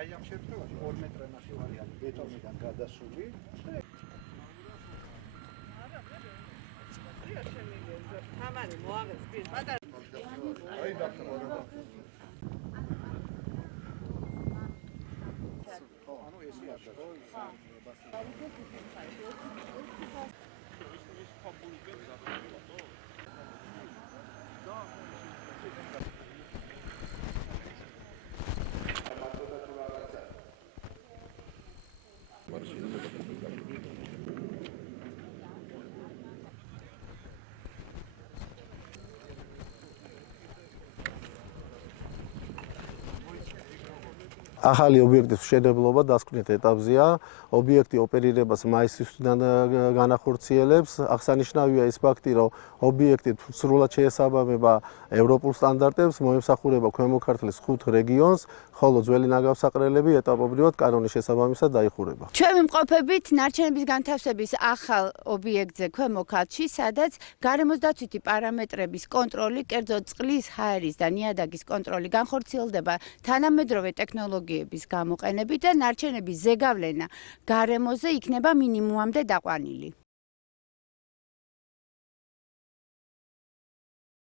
აი ამ შემთხვევაში 2 მეტრ ნახევარიანი ბეტონიდან გადასული თამარი მოაღებს პირ პატარა აი დაქორა ანუ ესე არ ახალი ობიექტის მშენებლობა დასკვნით ეტაპზეა. ობიექტი ოპერირებას მაისისიდან განახორციელებს. აღსანიშნავია ის ფაქტი, რომ ობიექტი სრულად შეესაბამება ევროპულ სტანდარტებს, მოემსახურება ქვემო ქართლის 5 რეგიონს, ხოლო ძველი ნაგავსაყრელები ეტაპობრივად კანონის შესაბამისად დაიხურება. ჩვენ ვიმყოფებით ნარჩენების განთავსების ახალ ობიექტზე ქვემო ქართლში, სადაც გარემოს დაცვითი პარამეტრების კონტროლი, კერძოდ წყლის, ჰაერის და ნიადაგის კონტროლი განხორციელდება თანამედროვე ტექნოლოგიების გამოყენებით და ნარჩენების ზეგავლენა გარემოზე იქნება მინიმუმამდე დაყვანილი.